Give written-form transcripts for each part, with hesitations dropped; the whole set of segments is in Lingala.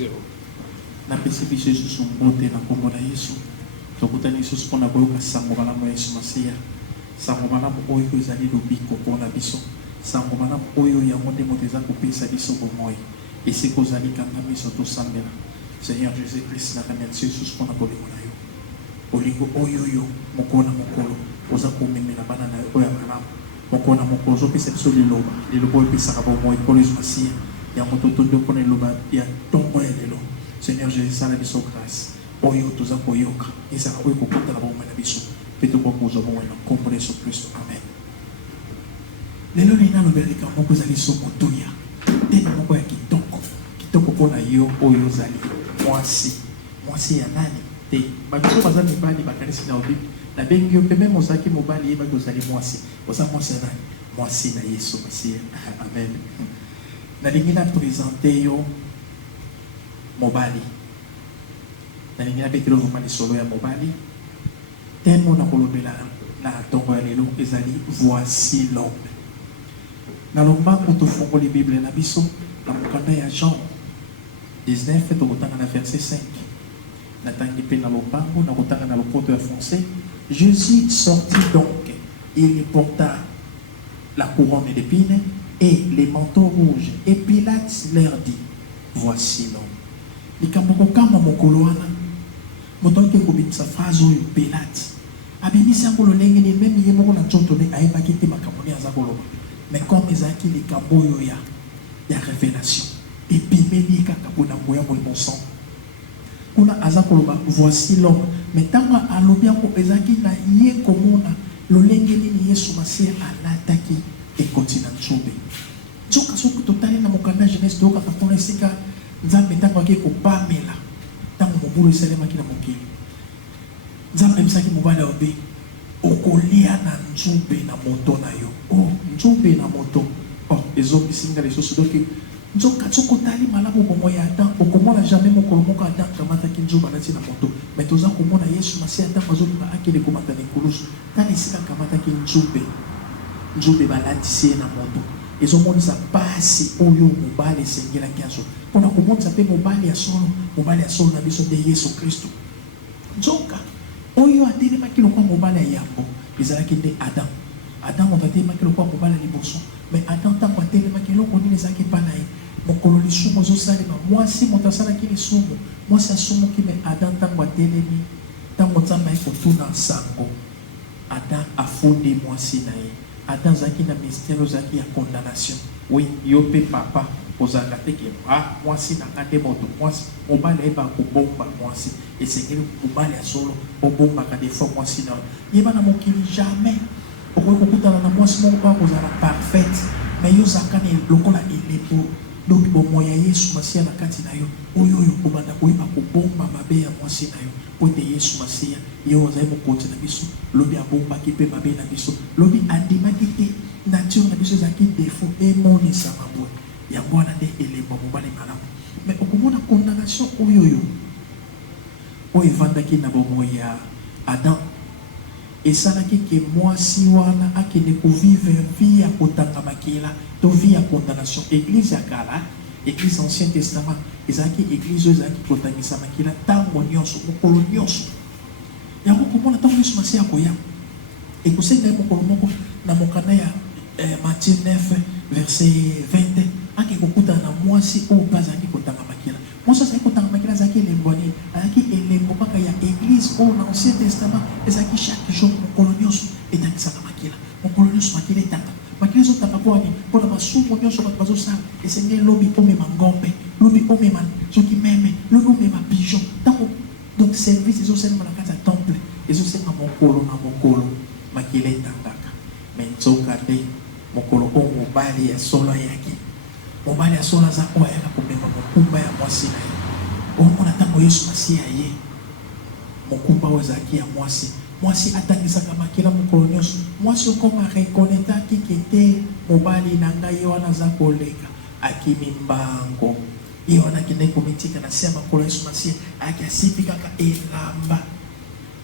0. Na pesi biso Yesu mbote na kombo na Yesu. Tokutani Yesu mpona koyoka sango malamu ya Yesu Masiya. Sango malamu oyo ezali lobiko mpona biso. Sango malamu oyo yango nde moto eza kopesa biso bomoi. Esika ozali kanga miso tosambela. Seigneur Jésus-Christ na remercie Yesu mpona bolingo na yo. Bolingo oyo yo mokolo na mokolo oza komemela bana na yo oyo ya malamu. Mokolo na mokolo ozopesa biso liloba. Liloba oyo epesaka bomoi mpona Yesu Masiya. Yango totondi mpona liloba ya ntongo ya lelo. Seigneur Jésus, sala biso grâce. Oyo toza koyoka. Ezala oyo kokota na bomoi na biso. Peto kwa kuzo bomoi na kombo na Yesu Kristo. Amen. Lelo nina loberika moko zali so motuya. Tena moko ya kitoko. Kitoko mpona yo oyo zali mwasi. Mwasi ya nani? Te. Babiso baza mibali bakanisi na obi. Na bengi yo peme mozaki mobali yeba kozali mwasi. Oza mwasi ya nani? Mwasi na Yesu Masiya. Amen. Nalingi na présenter yo mobali. Nalingi na betelo vraiment solo ya mobali. Tellement na kolobela na tongo ya lelo ezali voici l'homme. Na lombango tofungoli Bible na biso na mokanda ya Jean 19 tokotanga na verset 5. Natangi pe na lombango na kotanga na lopoto ya français. Jésus sortit donc, il porta la couronne d'épines et les manteaux rouges. Et Pilate leur dit, voici l'homme. Likambo kama mokolo wana moto ke kobimisa phrase oyo Pilate abimisi yango lolenge ni même ye moko na nzoto ne ayebaki te makambo ne aza koloba. Mais comme ezaki likambo oyo ya révélation epimeli kaka mpona koya molimo sang kuna aza koloba voici l'homme. Mais ntango alobi yango ezaki na ye komona lolenge nini Yesu Masiya alataki ekoti na nzobe. Nzoka soki totali na mokanda Genèse tokaka mpona esika Nzambe ntango ake kopamela ntango mobulu esalemaki na mokili. Nzambe ebisaki mobali obe okolia na nzube na moto na yo. Oh, nzube na moto. Oh, ezobisinga lisusu doki nzoka soko tali malamu bomoi ya Adam okomona jamais mokolo moko Adam kamataki nzube alati na moto. Mais toza komona Yesu Masiya ntango azolinga akende komata na ekulusu tala esika kamataki nzube balatisi ye na moto. Ezomonisa pasi oyo mobali esengelaki azo mpona komonisa mpe mobali ya solo na biso nde Yesu Kristo. Nzoka oyo atelemaki lokwa mobali ya yambo ezalaki nde Adam moto atelemaki lokwa mobali ya liboso. Mais Adam ntango atelemaki eloko nini ezalaki epai na ye mokolo lisumu ezosalema mwasi moto asalaki lisumu mwasi asumuki. Mais Adam ntango atelemi ntango Nzambe aye kotuna sango Adam afundi mwasi na ye. Adam zaki na mystère zaki ya condamnation. Oui, yo pe papa ozanga teke mwasi na ngande moto mwasi mobali eba kobomba mwasi esengeli mobali ya solo obomba ka des fois mwasi na yeba na mokili jamais okoki kokutana na mwasi moko pa kozala parfaite. Mais yo zakani lokola elepo donc bomo ya Yesu Masiya na kati na yo oyo obanda koyeba kobomba mabe ya mwasi na yo pote Yesu Masiya yo ozali mokonzi na biso lobi abombaki mpe mabe na biso lobi andimaki te nature na biso ezalaki défaut emonisama boye yango wana nde elembo mobali malamu. Mais okomona condamnation oyo evandaki na bomoi ya Adam esalaki ke mwasi wana akende kovivre vie ya kotanga makila to vie ya condamnation. Église ya kala église ancien testament ezalaki église oyo ezalaki kotangisa makila ntango nyonso mokolo nyonso. Yango komona ntango Yesu Masiya akoya ekosenga ye mokolo moko na mokanda ya Matthieu 9 verset 20 ake kokutana na mwasi oyo mpe azalaki kotanga makila. Mwasi azalaki kotanga makila azalaki elembo nini? Azalaki elembo kaka ya église oyo na ancien testament ezalaki chaque jour mokolo nyonso etangisaka makila. Mokolo nyonso makila etanga makila ezotanga mpona mpona basumu nyonso bato bazosala esengeli lobi omema ngombe lobi omema soki meme lobi omema pigeon ntango donc service ezosalema na kati ya temple ezosenga mokolo na mokolo makila etangaka. Mais nzoka nde mokolo oyo mobali ya solo ayaki. Mobali ya solo aza oyo ayaka komema mokumba ya mwasi na ye. Omona ntango Yesu Masiya ye mokumba oyo ezalaki ya mwasi. Mwasi atangisaka makila mokolo nyonso. Mwasi okoma rekonetaki kete mobali na ngai ye wana aza koleka akimi mbango ye wana akende komitika na se ya makolo Yesu Masiya ayaki asipi kaka elamba.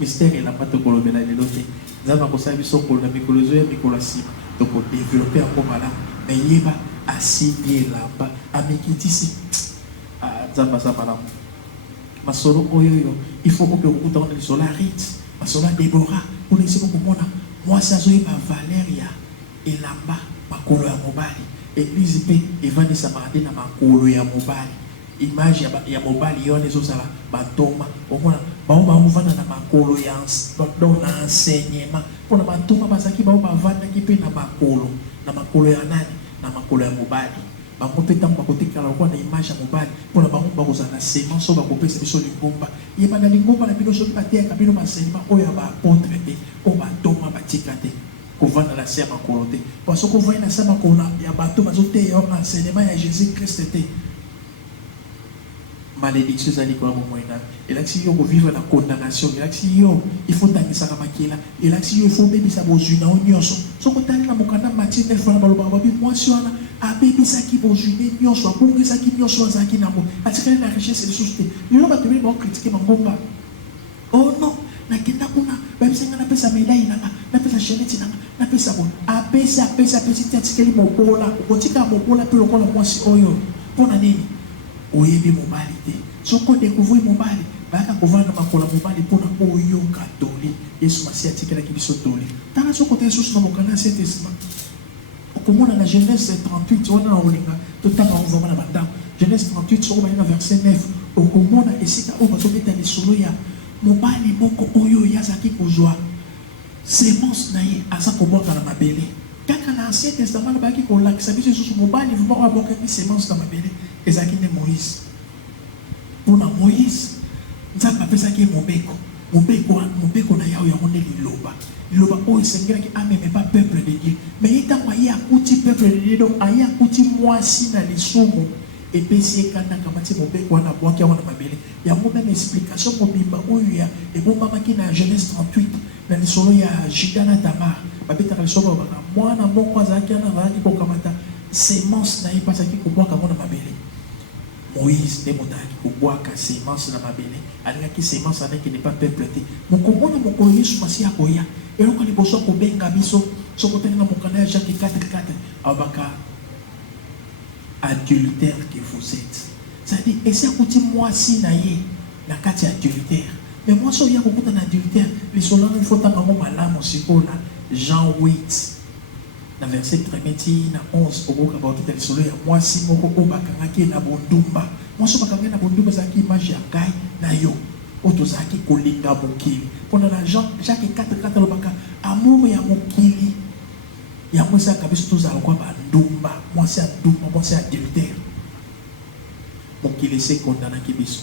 Mystère elamba tokolobela lelo te. Nzambe akosala biso kolo na mikolo ezoya mikolo ya nsima tokodevelope yango malamu. Mais yeba asibi elamba amikitisi nzamba za malamu masolo oyo il faut que okuta on les solarites masolo Déborah pour essayer ko mona moi ça zo ba Valeria elamba makolo ya mobali église pe evandisa marade na makolo ya mobali image ya mobali yo nezo sala batoma omona ba muvana na makolo ya donc na enseignement pour na batoma basaki ba vanda ki pe na makolo ya nani na makolo ya mobali bango pe tango bakotikala kwa na image ya mobali pour na bango bakozala sema so bakopesa biso lingomba yeba na lingomba na bino so batia kabino enseignement oyo ba apôtre pe o batoma batikate kovanda la se ya makolo te parce que voyez na se makolo ya bato bazote yo enseignement ya Jésus Christ te malédiction zali kwa moyena elaki yo vivre la condamnation elaki yo il faut tangisa ka makila elaki yo il faut bebisa bozuna onyoso soko tali na mokanda Matthieu 9 na baloba babi mwasi wana abebisa ki bozune nyonso abongisa ki nyonso azaki nango atikali na richesse ressources te lelo bato beli bakritiquer mangomba oh non nakenda kuna babisenga napesa médaille nanga napesa chenette nanga napesa bon apesa ti atikali mobola okotika mobola pe lokola mwasi oyo pona nini oyebi mobali te soko découvrir mobali baka kovanda makolo mobali pona oyo katoli Yesu Masiya atikelaki biso toli tala soko te Yesu na mokanda ya Saint Testament okomona na Genèse 38 wana na olinga totanga ovama na bandako Genèse 38 soko bali na verset 9 okomona esika oyo bazobeta lisolo ya mobali moko oyo yazaki kozwa semence na ye aza kobwaka na mabele kaka na Ancien Testament baki kolakisa biso lisusu mobali vuma abwakaki semence na mabele ezalaki nde Moïse mpona Moïse nzambe apesaki mobeko na yawe yango nde liloba oyo esengelaki ameme pa peuple de Dieu mais ye ntango aye akuti peuple de Dieu donc aye akuti mwasi na lisumu epesi ekandaka mati mobeko wana abwaki yango na mabele yango meme explication mobimba oyo ya ebombamaki na Genèse 38 na lisolo ya Juda na Tamar babetaka lisolo babaka mwana moko azalaki wana azalaki kokamata semence na ye mpo azalaki kobwaka yango na mabele Moïse nde moto ayaki kobwaka semence na mabele alingaki semence anaki ne pas peuple te mokomona mokolo Yesu Masiya akoya eloko liboso kobenga biso soko tenge na mokanda ya Jacques 4:4 abaka adultère que vous êtes c'est-à-dire esi akuti mwasi na ye na kati ya adultère mais mwasi oyo akokuta na adultère lisolo il faut tanga ngo malamu sikoyo na Jean 8 na verset 1 na 11 okoka bakita lisolo ya mwasi moko oyo bakangaki na bondumba mwasi bakangaki na bondumba ezalaki image ya ngai na yo oyo tozalaki kolinga mokili mpona na Jacques 4:4 alobaka amour ya mokili yango ezalaka biso tozala kwa bandumba mwasi ya ndumba mwasi ya adultère mokili ese kondanaki biso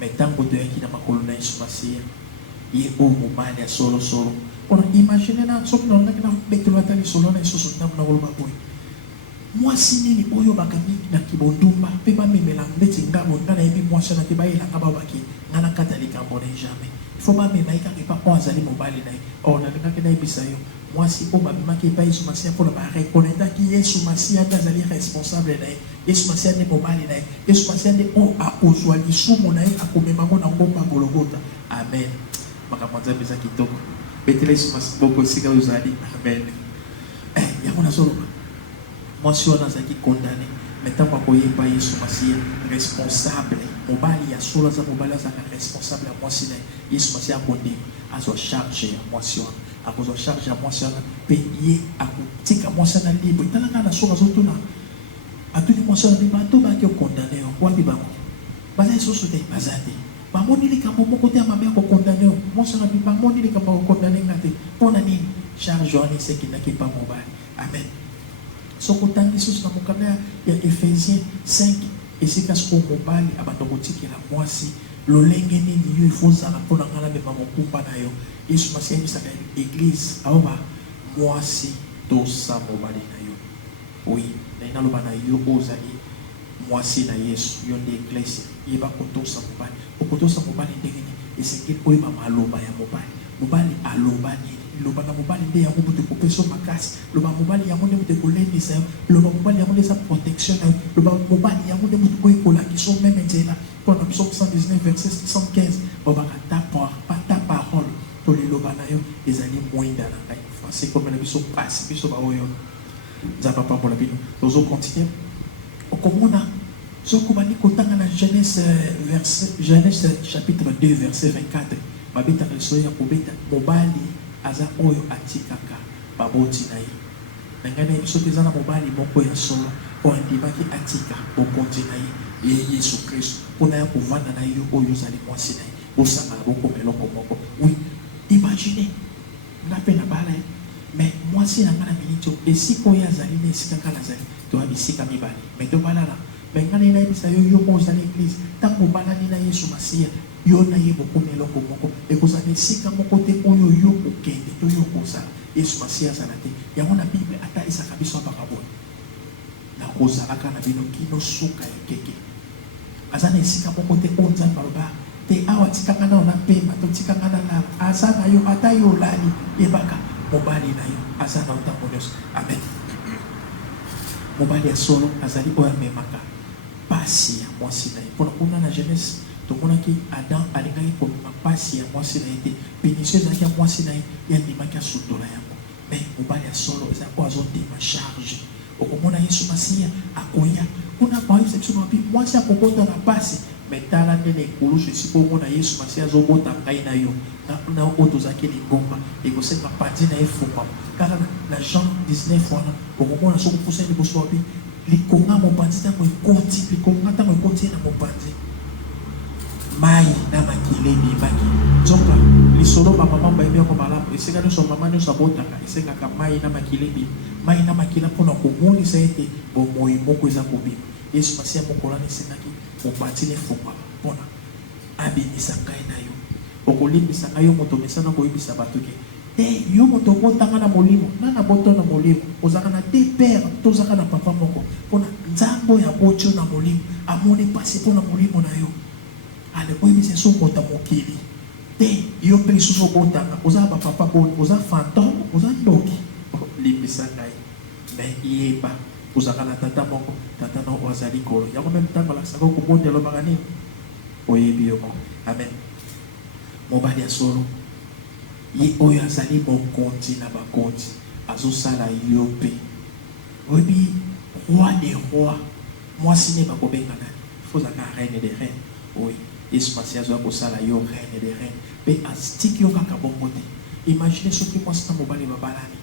mais ntango toyaki na makolo na Yesu Masiya ye oyo mobali ya solosolo mpona imagine na soki naolingaki na betelo ata lisolo na lisusu ntango nakoloba boye mwasi nini oyo bakangi na kibondumba mpe bamemela mbeti ngabo nga nayebi mwasi wana te bayelanga babaki nga na kata likambo na ye jamais ifo bamema ye kaka epa oyo azali mobali na ye or nalingaki nayebisa yo mwasi oyo babimaki epa Yesu Masiya mpona barekonetaki Yesu Masiya nde azali responsable na ye Yesu Masiya nde mobali na ye Yesu Masiya nde oyo akozwa lisumu na ye akomemango na ngomba Golgota amen makambo nzambe eza kitoko betela Yesu Masiya boko esika oyo ozali amen yango nazoloba mwasi wana azalaki condamné mais ntango akoyeba Yesu Masiya responsable mobali ya solo aza mobali azalaka responsable ya mwasi na ye Yesu Masiya akondima azwa charge ya mwasi wana akozwa charge ya mwasi wana mpe ye akotika mwasi wana libre talanga na soko azotuna atuni mwasi wana bato baki okondane yo wapi bango baza lisusu te baza te bamoni likambo moko te ya mabe akokondane yo mwasi wana bamoni likambo akokondane nga te mpona nini charge wana esekendaki mpa mobali amen soko tangi lisusu na mokanda ya Ephésiens 5 esika soko mobali abanda kotikela mwasi lolenge nini yo ifo ozala mpona nga namema mokumba na yo Yesu Masiya ayebisaka église aoba mwasi tosa mobali na yo oui naloba na yo ozali mwasi na Yesu yo nde église yeba kotosa mobali okotosa mobali ndenge nini esengeli oyeba maloba ya mobali aloba nini loba na mobali nde yango moto ekopesa makasi loba mobali yango nde moto ekolendisa yo loba mobali yango nde eza protection na yo loba mobali yango nde moto oyo ekolakisa meme nzela mpona Psaume 119 verset 75 babaka ta parole to liloba na yo ezali mwinda na ngai français comme na biso pasi biso baoyo nzamba pambola bino tozo continuer okomona soko bani kotanga na Genèse chapitre 2 verset 24 babeta leso ya kobeta mobali aza oyo atikaka baboti na ye nangana biso te zana mobali moko ya solo oyo ndimaki atika bokonzi na ye Yesu Kristo mpona ya kovanda na yo oyo ozali mwasi na ye bosangana bokomeloko moko. Oui, imagine nga mpe na bala ye mais mwasi na nga na miniti oyo esika oyo azali na esika nga nazali toya bisika mibale mais tobalala mais nga na ye nayebisa yo yo moko ozali eglise ntango obalani na Yesu Masiya yo na ye bokomeloko moko ekozala esika moko te oyo yo kokende to yo kozala Yesu Masiya azala te yango na Bible atalisaka biso abaka boye na kozalaka na bino kino suka ya keke aza na esika moko te oyo Nzambe aloba te awa tikanga na ona pema to tikanga na lala aza na yo ata yo olali yebaka mobali na yo aza na ntango nyonso. Amen. Mobali ya solo azali oyo amemaka pasi ya mwasi na ye mpona kuna na Genèse tomonaki Adam alingaki komema pasi ya mwasi na ye te pénition ezalaki ya mwasi na ye yandimaki asundola yango mais mobali ya solo eza oyo azondima charge okomona Yesu Masiya akoya kuna baoyebisa biso mapi mwasi akokota na pasi mais tala ndenge ekulusu esika omona Yesu Masiya azobota ngai na yo na oyo tozalaki lingomba ekosenga panzi na ye efungama kaka na Jean 19 wana okomona soki opusani liboso mapi likonga mopanzi ntango ekoti likonga ntango ekoti ye na mopanzi mai na makili ebimaki nzoka lisolo bamama bayebi yango malamu esika nyonso mama nyonso abotaka esengaka mai na makili ebima mai na makila mpona komonisa ete bomoi moko eza kobima. Yesu Masiya mokolani esengaki mopanzi efungama mpona abimisa ngai na yo okolimbisa ngai yo moto mesana koyebisa bato ke te yo moto okotanga na molimo nana boto na molimo ozaka na te père tozaka na papa moko mpona Nzambe oyo aboti yo na molimo amoni pasi mpona molimo na yo ale oyebisa so kota mokili te yo mpe lisusu obotanga oza bapapa boni oza fantôme oza ndoki limbisa ngai mais yeba ozaka na tata moko tata na oyo azali kolo yango meme ntango alakisaka okobonde alobaka nini oyebi yo moko. Amen. Mobali ya solo ye oyo azali mokonzi na bakonzi azosala yo mpe oyebi roi des rois mwasi ne bakobengana fozaka reine des reines. Oui, Yesu Masiya azoya kosala yo reine des reines mpe atiki yo kaka bongo te. Imagine soki mwasi na mobali babalani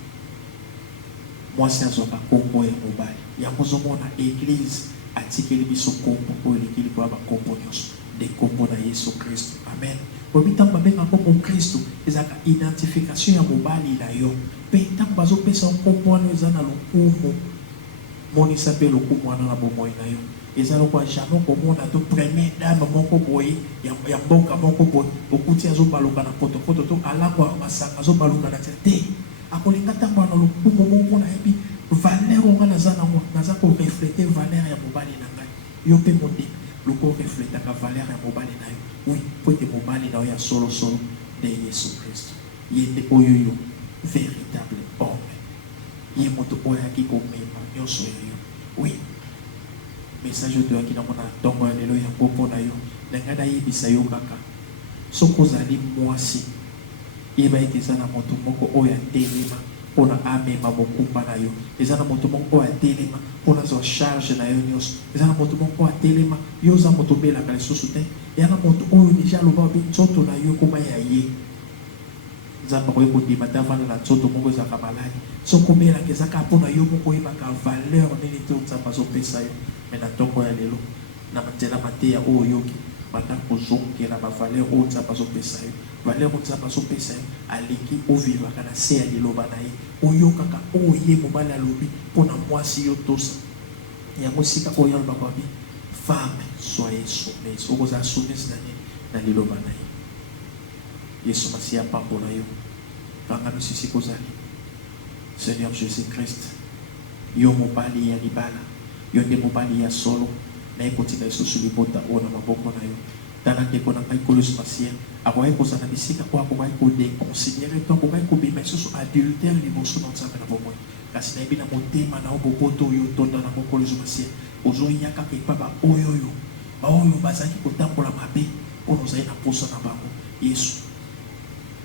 mwasi azwaka kombo ya mobali yango ozomona eglise atikeli biso kombo oyo elekili koya bakombo nyonso nde kombo na Yesu Kristo. Amen. Oyebi ntango babengaka kombo Kristo ezalaka identification ya mobali na yo mpe ntango bazopesa kombo wana eza na lokumu monisa mpe lokumu wana na bomoi na yo eza lokwa jamais komona to première dame moko boye ya mboka moko boye okuti azobaluka na potopoto to alangwa masanga azobaluka na te akolinga ntango na lokumu moko na yebi valeur onga naza koreflete valeur ya mobali na ngai yo mpe mondimi loko refletaka valeur ya mobali na yo. Oui, po ete mobali na yo ya solosolo nde Yesu Kristo ye nde oyo yo véritable homme ye moto oyo ayaki komema nyonso ya yo. Oui, message oyo toyaki nango na ntongo ya lelo yango mpo na yo na ngai nayebisa yo kaka soki ozali mwasi yeba ete eza na moto moko oyo atelema mpona amema mokumba na yo eza na moto moko oyo atelema mpona azwa charge na yo nyonso eza na moto moko oyo atelema yo oza moto obelaka lisusu te eza na moto oyo deja aloba obi nzoto na yo ekoma ya ye Nzambe akoki kondima te avanda na nzoto moko ezalaka maladi soki obelaka eza kaka mpona yo moko oyebaka valeur nini te Nzambe azopesa yo. Me na ntongo ya lelo na nzela mateya oyo oyoki banda kozongela bavaleur oyo Nzambe azopesa yo valeur oyo Nzambe azopesa yo aleki ovivaka na se ya liloba na ye oyokaka oyo ye mobali alobi mpona mwasi yo tosa yango sika oyo alobaka babi femme soyez soumise okozala soumise na nini na liloba na ye. Yesu Masiya apambola yo kanga misisi kozali Seigneur Jésus Christ yo mobali ya libala yo nde mobali ya solo na ekotika lisusu libota oyo na maboko na yo tala ndeko na ngai Yesu Masiya akoki kozala bisika oyo akoki kodeconsidere to akoki kobima lisusu adultère liboso na Nzambe na bomoi kasi nayebi na motema na yo boboto oyo otonda na moko Yesu Masiya ozoya kaka epa baoyo bazalaki kotambola mabe mpona ozali na poso na bango. Yesu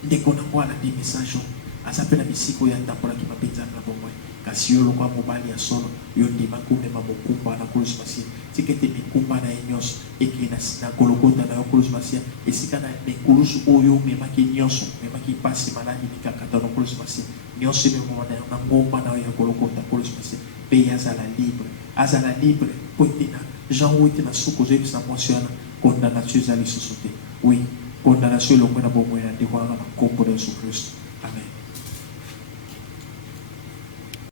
ndeko na ngo alandi message aza pe na bisika oyo atambolaki mapenzana na bomoi kasi yo lokwa mobali ya solo yo ndima komema mokumba na kolosi masia tika ete mikumba na ye nyonso ekei na gologota na yo kolosi masia esika na mikulusu oyo omemaki nyonso omemaki pasi maladi mikakata na kolosi masia nyonso ememama na ngomba na yo ya gologota kolosi masia mpe ye azala libre mpo ete na jean oyo ete na suka ozoyebisa mwasi wana condamnation eza lisusu te oui condamnation elongwe na bomoi na ndeko wana na nkombo na yesu kristo amen.